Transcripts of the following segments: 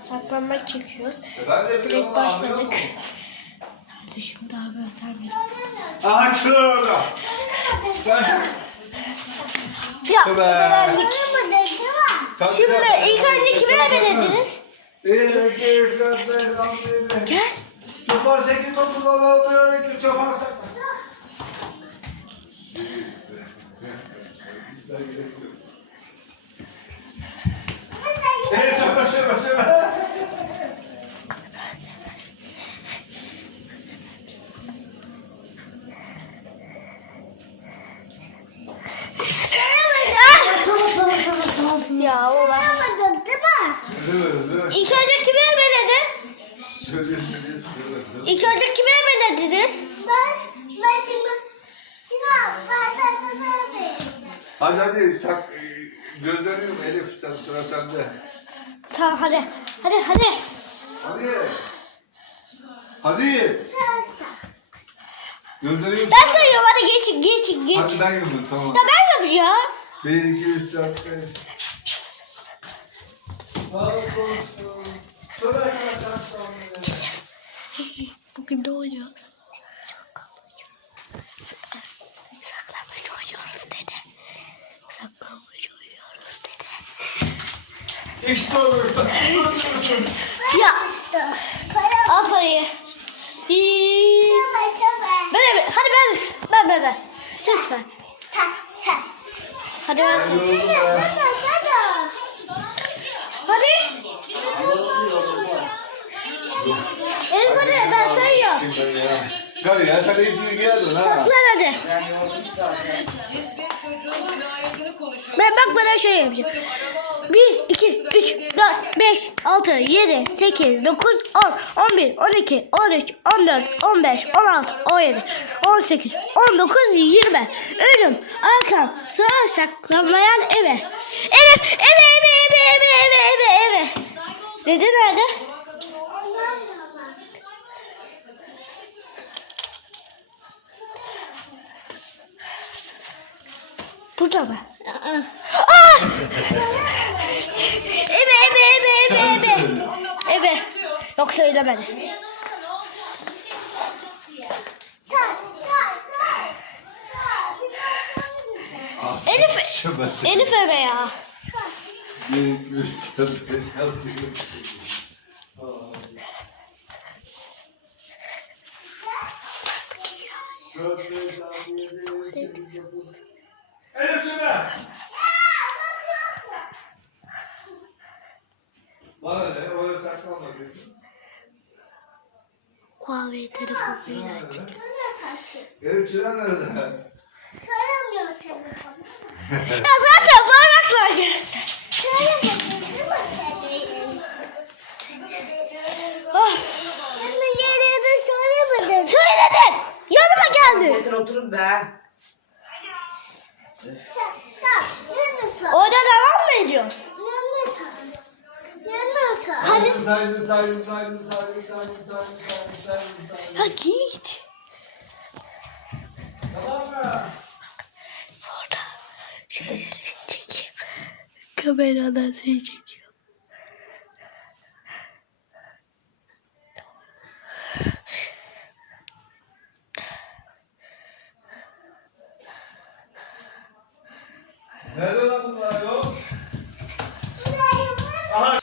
Saklanmak çekiyoruz. E, Direkt başladık. Kardeşim daha göstermedim. Aha çıkıyor orada. Ya Tövbe. öbelendik. Şimdi ilk önce kime öbelediniz? Gel. Çoban sekiz dokuz alamıyor ki çoban saklan. Ya Allah. İlk önce kime beledin? Söyle, söyle, söyle. İlk önce kime belediniz? Hadi hadi, tak, gözleniyorum Elif, sen, sıra sende. Tamam hadi. Hadi hadi. Hadi. Hadi. Gözleniyorum. Ben sayıyorum hadi geç geç geç. Hadi ben yapayım, tamam. Ya ben yapacağım. Bir, iki, üç, dört, beş. Bugün ne oynuyoruz dede. Oynuyoruz dede. Olur. Ya al parayı. İyi. Ben ben hadi ben ben ben ben. Lütfen. Hadi ben sen. Hadi. Elif hadi ben sayıyorum. Gari ya sen iyi geldin ha. Saklan hadi. Ben bak bana şöyle yapacağım. 1, 2, 3, 4, 5, 6, 7, 8, 9, 10, 11, 12, 13, 14, 15, 16, 17, 18, 19, 20. Önüm, arkam, sağa saklanmayan eve. Eve, eve, eve, eve, eve, eve, eve, eve. Dede nerede? Burada mı? Aa! Ebe, ebe, ebe, ebe, ebe. Ebe. Yok söylemedi. Elif- Elif ebe ya. Bir, iki, El üstüme. Bana ne? Oraya saklanma. Huawei telefonuyla açık. Görüntüler nerede? Söylemiyorum seni Ya zaten parmaklar göster. Söylemiyorum değil mi seni? Ah. Of. Sen de yerine söylemedin. Söyledin. Yanıma geldin. Oturun oturun be yaptı. Orada devam mı ediyor? Hadi. Ha git. Tamam mı? Burada şöyle çekeyim. Kameradan seyredeceğim. Aha.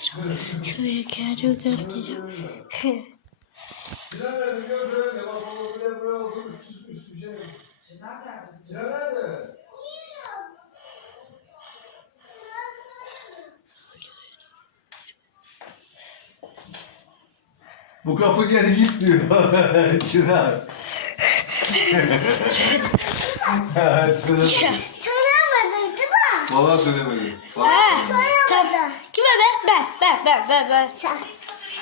Sinan nereye geldi göstereceğim. Bu kapı geri gitmiyor. Çınar. Çınar. Valla söylemedim. Ha, tamam. Kime be? Ben, ben, ben, ben, ben.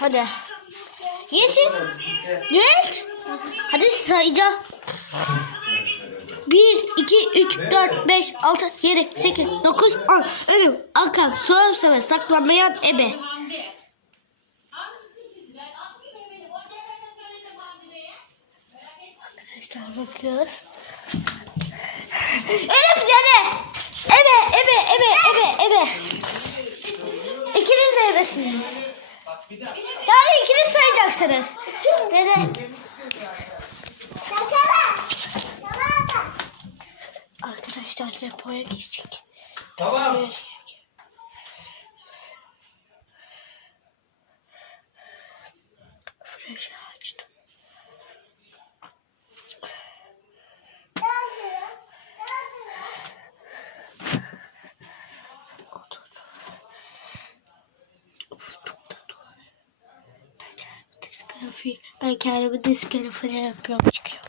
Hadi. Geçin. Geç. Hadi sayacağım. 1, 2, 3, 4, 5, 6, 7, 8, 9, 10. Önüm, arkam, solum, sağım, saklanmayan ebe. Arkadaşlar bakıyoruz. Elif nene. Ebe, ebe, ebe, ebe, ebe. İkiniz de ebesiniz. Yani ikiniz sayacaksınız. Dede. Arkadaşlar depoya geçecek. Tamam. Fresh Diskalifiye. Ben kendimi diskalifiye yapıyorum çıkıyor.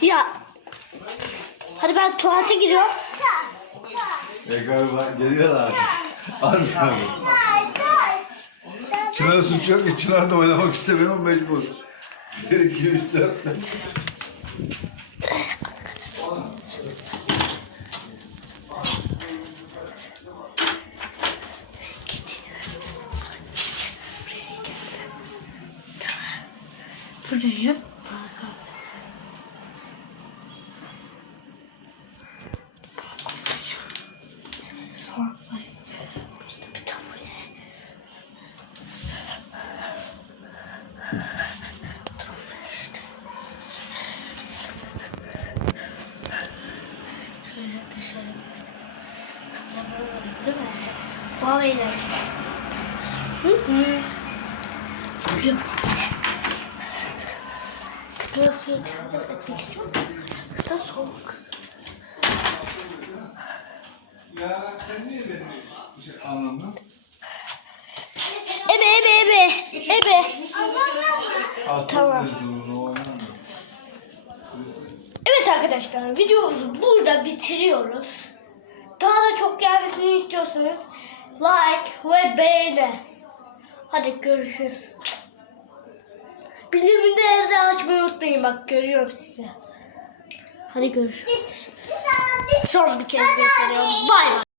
ya. Hadi ben tuvalete giriyorum. E galiba geliyorlar. Az kaldı. Çınar'a suç yok ki. Çınar da oynamak istemiyor ama mecbur. 1, 2, 3, 4. değil mi? Bana eğlenceli. Hı hı. Çıkıyor. Trafiğe takip etmek istiyorum. Kısa soğuk. Ya sen niye beni şey anladın? Ebe ebe ebe. Ebe. Tamam. Evet arkadaşlar videomuzu burada bitiriyoruz. Daha da çok gelmesini istiyorsanız like ve beğeni. Hadi görüşürüz. Bildirimleri açmayı unutmayın bak görüyorum sizi. Hadi görüşürüz. Son bir kez gösteriyorum. Bay bay.